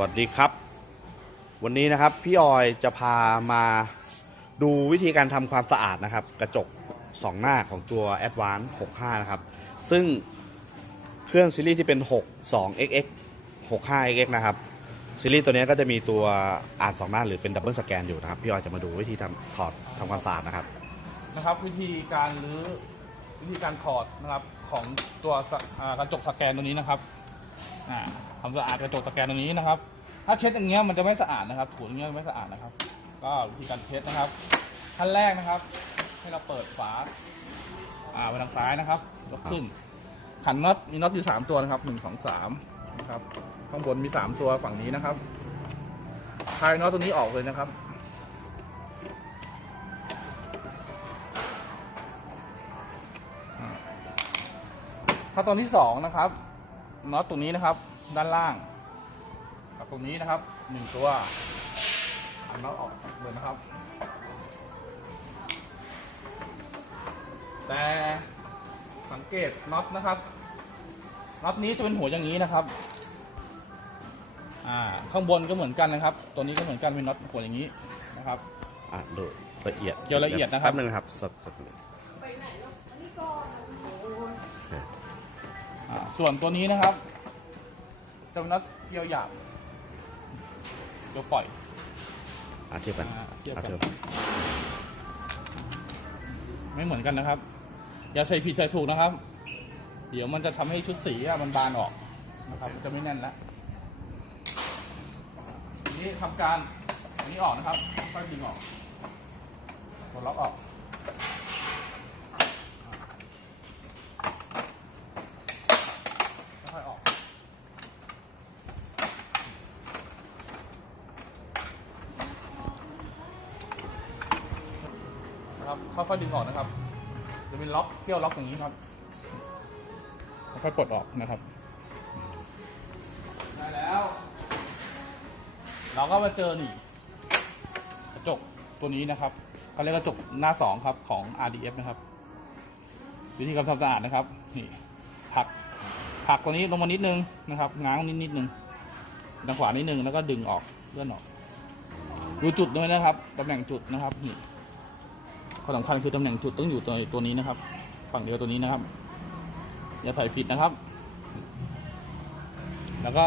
วัสดีครับ วันนี้นะครับพี่ออยจะพามาดูวิธีการทำความสะอาดนะครับ กระจกสองหน้าของตัว Advance 65 นะครับ ซึ่งเครื่องซีรีส์ที่เป็น 62 xx 65 xx นะครับซีรีส์ตัวนี้ก็จะมีตัวอ่านสองหน้าหรือเป็นดับเบิลสแกนอยู่นะครับ พี่ออยจะมาดูวิธีทำถอดทำความสะอาดนะครับ นะครับ วิธีการรื้อวิธีการถอดนะครับของตัวกระจกสแกนตัวนี้นะครับ อ่าทำสะอาดกระจกสแกนตัวนี้นะครับ ถ้าเช็ดอย่างเงี้ยมันจะไม่สะอาดนะครับถูอย่างเงี้ยไม่สะอาดนะครับ ก็วิธีการเช็ดนะครับขั้นแรกนะครับ ให้เราเปิดฝาอ่าไปทางซ้ายนะครับยกขึ้น ขันน็อตมีน็อตอยู่สามตัวนะครับหนึ่งสองสามนะครับข้างบนมีสามตัวฝั่งนี้นะครับคลายน็อตตัวนี้ออกเลยนะครับขั้นตอนที่สองนะครับ น็อตตรงนี้นะครับ ด้านล่างกับตรงนี้นะครับหนึ่งตัวเอาน็อตออกเลยนะครับ แต่สังเกตน็อตนะครับน็อตนี้จะเป็นหัวอย่างนี้นะครับ อ่า ข้างบนก็เหมือนกันนะครับ ตัวนี้ก็เหมือนกันเป็นน็อตหัวอย่างนี้นะครับ อะดูละเอียดเดี๋ยวละเอียดนะครับ แป๊บนึงนะครับสดสดอ่า ส่วนตัวนี้นะครับจะเป็นน็อตเกลียวหยาบเกลียวปล่อยอะเทียบกันอ่าเทียบกันอะเทียบไม่เหมือนกันนะครับ อย่าใส่ผิดใส่ถูกนะครับ เดี๋ยวมันจะทำให้ชุดสีอะมันบานออกนะครับมันจะไม่แน่นแล้วทีนี้ทำการอันนี้ออกนะครับค่อยดึงออกกดล็อกออกค่อยๆออก นะครับค่อยๆดึงออกนะครับจะเป็นล็อกเที่ยวล็อกอย่างนี้ครับค่อยๆปลดออกนะครับได้แล้ว เราก็มาเจอนี่กระจกตัวนี้นะครับเขาเรียกกระจกหน้าสองครับของ RDF นะครับ วิธีการทำสะอาดนะครับนี่ผลักผลักตัวนี้ลงมานิดนึงนะครับง้างนิดนิดนึงทางขวานิดนึงแล้วก็ดึงออกเลื่อนออกดูจุดด้วยนะครับตำแหน่งจุดนะครับนี่ ข้อสำคัญคือตำแหน่งจุดต้องอยู่ตัวตัวนี้นะครับ ฝั่งเดียวตัวนี้นะครับ อย่าใส่ผิดนะครับ แล้วก็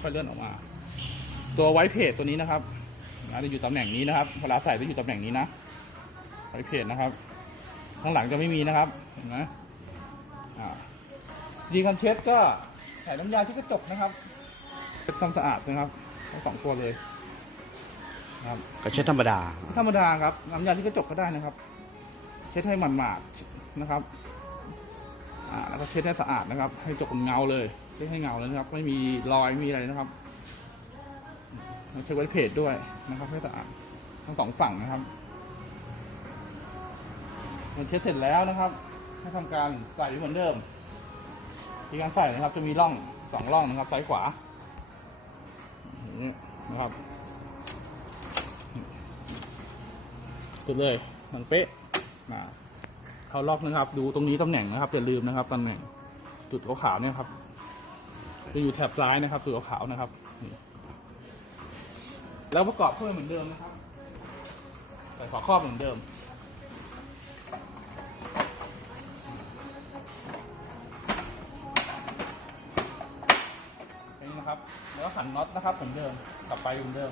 ค่อยเลื่อนออกมา ตัวไวเพจตัวนี้นะครับนะจะอยู่ตำแหน่งนี้นะครับเวลาใส่จะอยู่ตำแหน่งนี้นะไวเพจนะครับ ข้างหลังจะไม่มีนะครับเห็นไหมดีคอนเช็ดก็ใส่น้ำยาที่กระจกนะครับเช็ดความสะอาดนะครับทั้งสองตัวเลย ครับก็เช็ดธรรมดา ธรรมดาครับน้ำยาที่กระจกก็ได้นะครับ เช็ดให้มันหมาดๆนะครับอ่าแล้วก็เช็ดให้สะอาดนะครับ ให้จกเป็นเงาเลยเช็ดให้เงาเลยนะครับ ไม่มีรอยไม่มีอะไรนะครับแล้วเช็ดไว้เพจด้วยนะครับ ให้สะอาดทั้งสองฝั่งนะครับมันเช็ดเสร็จแล้วนะครับให้ทำการใส่เหมือนเดิมที่การใส่นะครับ จะมีร่องสองร่องนะครับซ้ายขวาอย่างนี้นะครับ จุดเลยมันเป๊ะนะเขาล็อกนะครับ ดูตรงนี้ตำแหน่งนะครับอย่าลืมนะครับตำแหน่งจุดขาวๆเนี่ยครับ จะอยู่แถบซ้ายนะครับจุดขาวๆนะครับนี่แล้วประกอบเข้าไปเหมือนเดิมนะครับใส่ฝาครอบเหมือนเดิมแค่นี้นะครับ แล้วก็ขันน็อตนะครับเหมือนเดิมกลับไปเหมือนเดิม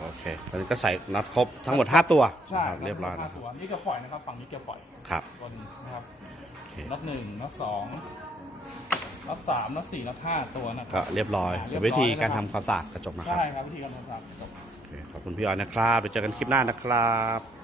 โอเคตอนนี้ก็ใส่น็อตครบทั้งหมด 5 ตัวใช่นะครับเรียบร้อยนะคตัรับ วนี่เกียวปล่อยนะครับ ฝั่งนี้เกียวปล่อยครับ ตัวนี้นะครับโอเค น็อตหนึ่งน็อตสองน็อตสามน็อตสี่น็อตห้าตัวนะคก็รับ เรียบร้อยอ่าเรีเดี๋ยยบร้วอย วิธีการนะครับทำความสะอาดกระจกนะครับใช่ครับวิธีการทำความสะอาดจบ โอเคขอบคุณพี่ออยนะครับไปเจอกันคลิปหน้านะครับ